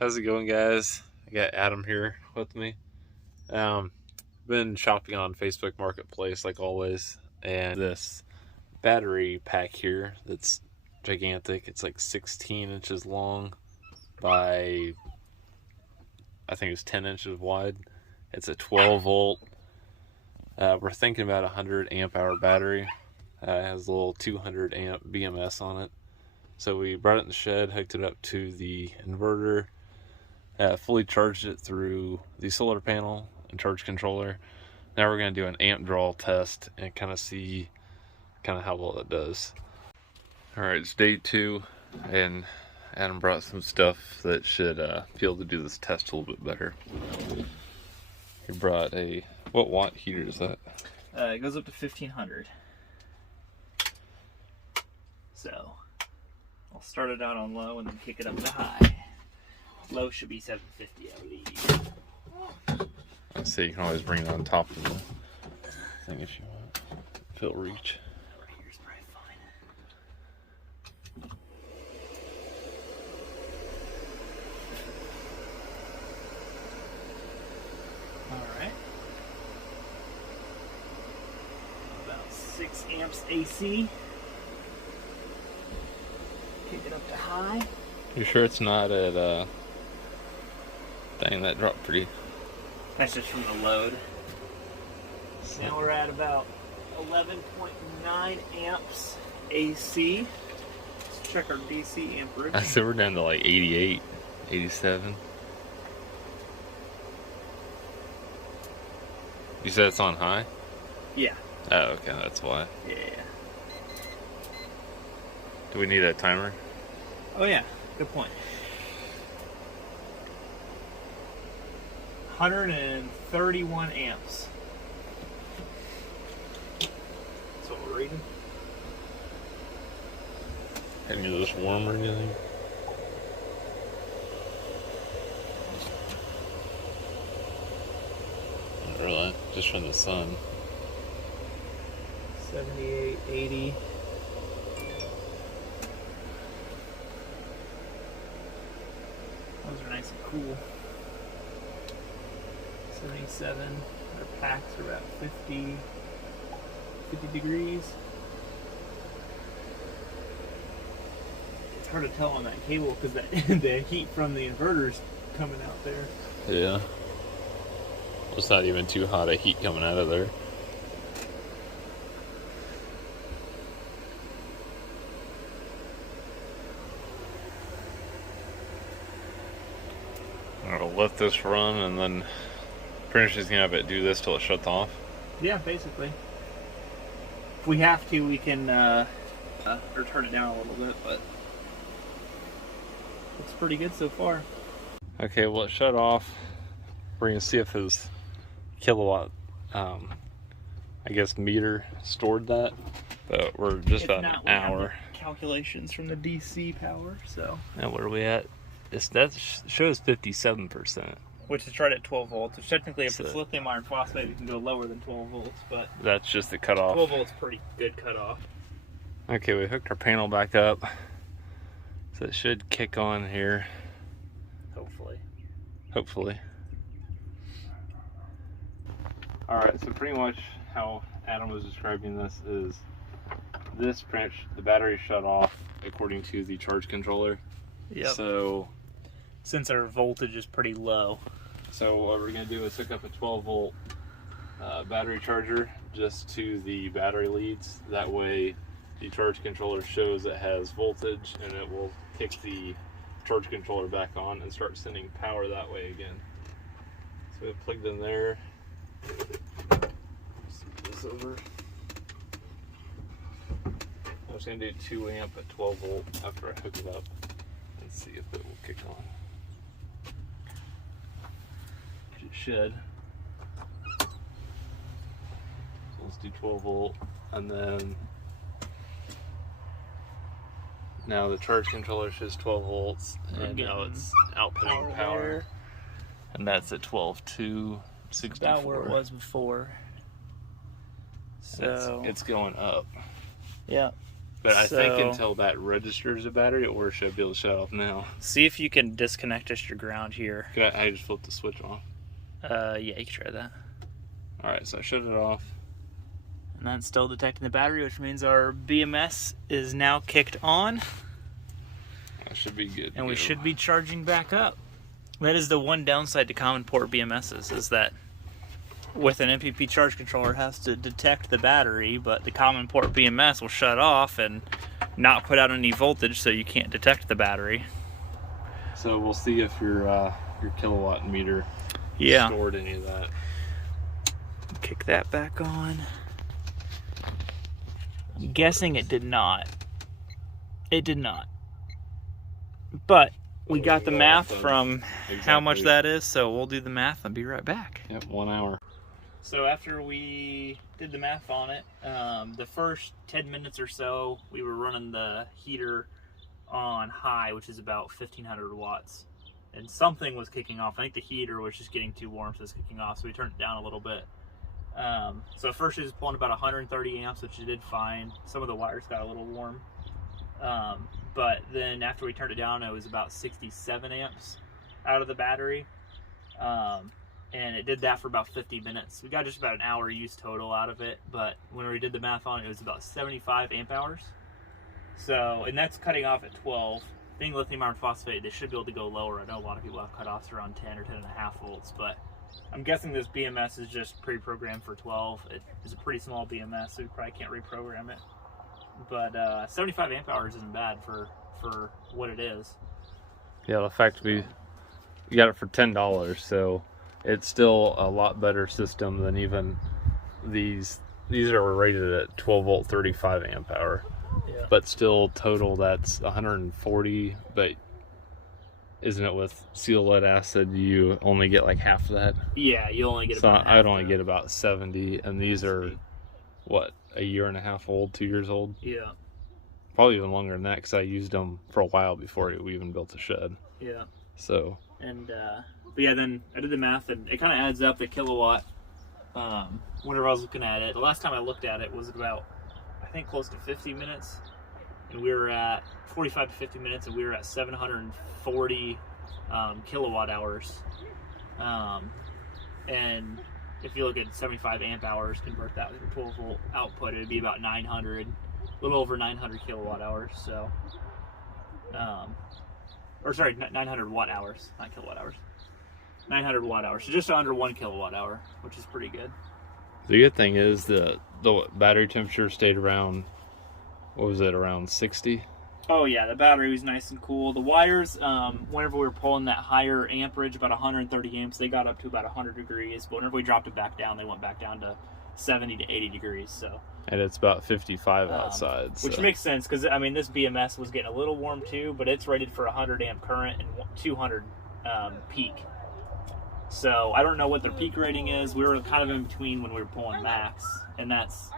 How's it going, guys? I got Adam here with me. Um, been shopping on Facebook Marketplace like always, and this battery pack here that's gigantic. It's like 16 inches long by I think it's 10 inches wide. It's a 12 volt. We're thinking about a 100 amp hour battery. It has a little 200 amp BMS on it. So we brought it in the shed, hooked it up to the inverter. Fully charged it through the solar panel and charge controller. Now we're going to do an amp draw test and kind of see kind of how well it does. Alright, it's day 2 and Adam brought some stuff that should be able to do this test a little bit better. He brought a, what watt heater is that? It goes up to 1500. So I'll start it out on low and then kick it up to high. Low should be 750, I believe. Let's see, you can always bring it on top of the thing if you want. If it'll reach. Right here's probably fine. Alright. About 6 amps AC. Kick it up to high. You sure it's not at dang, that dropped pretty. That's just from the load. Now we're at about 11.9 amps AC. Let's check our DC amperage. I said we're down to like 88, 87. You said it's on high? Yeah. Oh, okay, that's why. Yeah. Do we need a timer? Oh yeah, good point. 131 amps. That's what we're reading. Any of this warm or anything? Not really, just from the sun. 78, 80. Those are nice and cool. 77. Our packs are about 50 degrees. It's hard to tell on that cable because the heat from the inverter's coming out there. Yeah. It's not even too hot of heat coming out of there. I'll let this run and then pretty much just gonna have it do this till it shuts off. Yeah, basically. If we have to, we can or turn it down a little bit, but looks pretty good so far. Okay, well it shut off. We're gonna see if his kilowatt, I guess meter stored that. But we're just If about not, an we have hour. the calculations from the DC power, so. Now where are we at? That shows 57%. Which is right at 12 volts, which technically if So- it's lithium iron phosphate, we can go lower than 12 volts, but That's just the cutoff. 12 volts pretty good cutoff. Okay, we hooked our panel back up. So it should kick on here, Hopefully. hopefully. Alright, so pretty much how Adam was describing this is this branch, the battery shut off according to the charge controller. Yep. So Since our voltage is pretty low. what we're going to do is hook up a 12 volt battery charger just to the battery leads. That way the charge controller shows it has voltage and it will kick the charge controller back on and start sending power that way again. So we have plugged in there. Switch this over. I'm just going to do 2 amp at 12 volt after I hook it up and see if it will kick on. It should. So let's do 12 volt and then now the charge controller shows 12 volts and now it's outputting power. And that's at 12.2, 64. About where it was before. So It's going up. yeah. But I think until that registers a battery, or should I be able to shut off now? See if you can disconnect just your ground here. Could I just flip the switch on? Yeah, you can try that. Alright, so I shut it off. And that's still detecting the battery, which means our BMS is now kicked on. That should be good. And we should be charging back up. That is the one downside to common port BMSs, is that with an MPP charge controller, it has to detect the battery, but the common port BMS will shut off and not put out any voltage, so you can't detect the battery. So we'll see if your kilowatt meter stored any of that. Kick that back on. I'm guessing it did not. It did not. But we got the math from how much that is, so we'll do the math and be right back. Yep, 1 hour. So after we did the math on it, the first 10 minutes or so, we were running the heater on high, which is about 1500 watts. And something was kicking off. I think the heater was just getting too warm, so it's kicking off, so we turned it down a little bit. So at first it was pulling about 130 amps, which it did fine. Some of the wires got a little warm. But then after we turned it down, it was about 67 amps out of the battery. And it did that for about 50 minutes. We got just about an hour use total out of it, but when we did the math on it, it was about 75 amp hours. So, and that's cutting off at 12. Being lithium iron phosphate, they should be able to go lower. I know a lot of people have cutoffs around 10 or 10.5 volts, but I'm guessing this BMS is just pre-programmed for 12. It is a pretty small BMS, so we probably can't reprogram it. But 75 amp hours isn't bad for what it is. Yeah, the fact we got it for $10, so it's still a lot better system than even these. These are rated at 12 volt 35 amp hour. Yeah. But still total that's 140, but isn't it with seal lead acid you only get like half of that? Yeah, you only get so about half. I'd only get about 70, and these are what, a year and a half old, 2 years old? Yeah. Probably even longer than that, because I used them for a while before we even built a shed. Yeah. So. And but yeah, then I did the math, and it kind of adds up the kilowatt. Whenever I was looking at it, the last time I looked at it was about, I think, close to 50 minutes, and we were at 45 to 50 minutes, and we were at 740 kilowatt hours. And if you look at 75 amp hours, convert that to 12 volt output, it'd be about 900, a little over 900 kilowatt hours. So, or sorry, 900 watt hours, not kilowatt hours. 900 watt hours, so just under 1 kilowatt hour, which is pretty good. The good thing is the battery temperature stayed around, what was it, around 60? Oh yeah, the battery was nice and cool. The wires, whenever we were pulling that higher amperage, about 130 amps, they got up to about 100 degrees. But whenever we dropped it back down, they went back down to 70 to 80 degrees. So. And it's about 55 outside. Which makes sense, because I mean this BMS was getting a little warm too, but it's rated for 100 amp current and 200 peak. So I don't know what their peak rating is. We were kind of in between when we were pulling max, and that's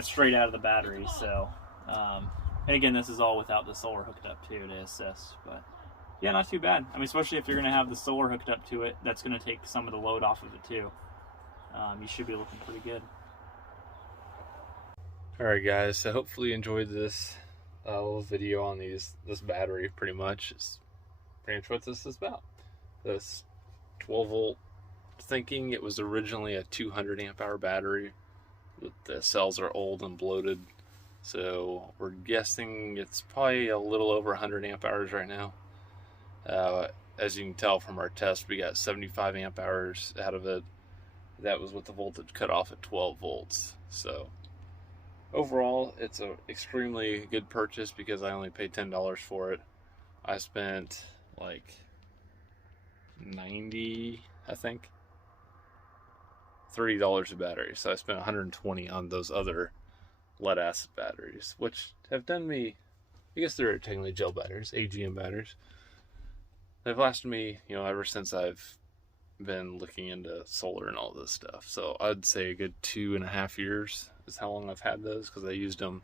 straight out of the battery. So, and again, this is all without the solar hooked up too to assist. But yeah, not too bad. I mean, especially if you're going to have the solar hooked up to it, that's going to take some of the load off of it too. You should be looking pretty good. All right, guys. So hopefully you enjoyed this little video on this battery. Pretty much, it's pretty much what this is about. This 12 volt, thinking it was originally a 200 amp hour battery. The cells are old and bloated, so we're guessing it's probably a little over 100 amp hours right now. As you can tell from our test, we got 75 amp hours out of it. That was with the voltage cut off at 12 volts. So overall, it's an extremely good purchase because I only paid $10 for it. I spent like 90, I think, $30 a battery, so I spent 120 on those other lead acid batteries, which have done me, I guess they're technically gel batteries, AGM batteries. They've lasted me, ever since I've been looking into solar and all this stuff. So I'd say a good 2.5 years is how long I've had those, because I used them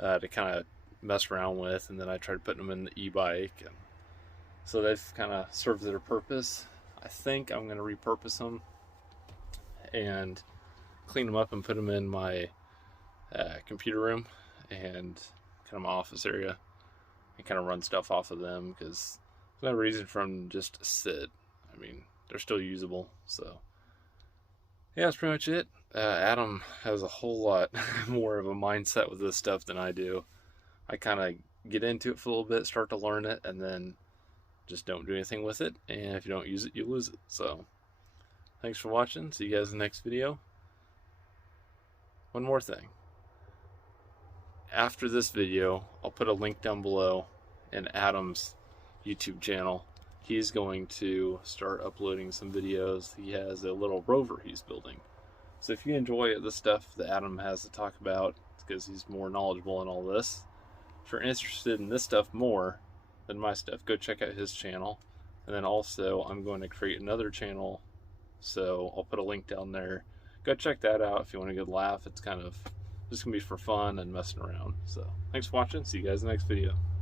to kind of mess around with, and then I tried putting them in the e-bike, and so they've kind of served their purpose. I think I'm going to repurpose them and clean them up and put them in my computer room and kind of my office area, and kind of run stuff off of them because there's no reason for them just to sit. I mean, they're still usable. So yeah, that's pretty much it. Adam has a whole lot more of a mindset with this stuff than I do. I kind of get into it for a little bit, start to learn it, and then just don't do anything with it. And if you don't use it, you lose it. So thanks for watching. See you guys in the next video. One more thing. After this video, I'll put a link down below in Adam's YouTube channel. He's going to start uploading some videos. He has a little rover he's building. So if you enjoy the stuff that Adam has to talk about, it's because he's more knowledgeable in all this. If you're interested in this stuff more than my stuff, go check out his channel. And then also, I'm going to create another channel, so I'll put a link down there. Go check that out if you want a good laugh. It's kind of just gonna be for fun and messing around. So thanks for watching. See you guys in the next video.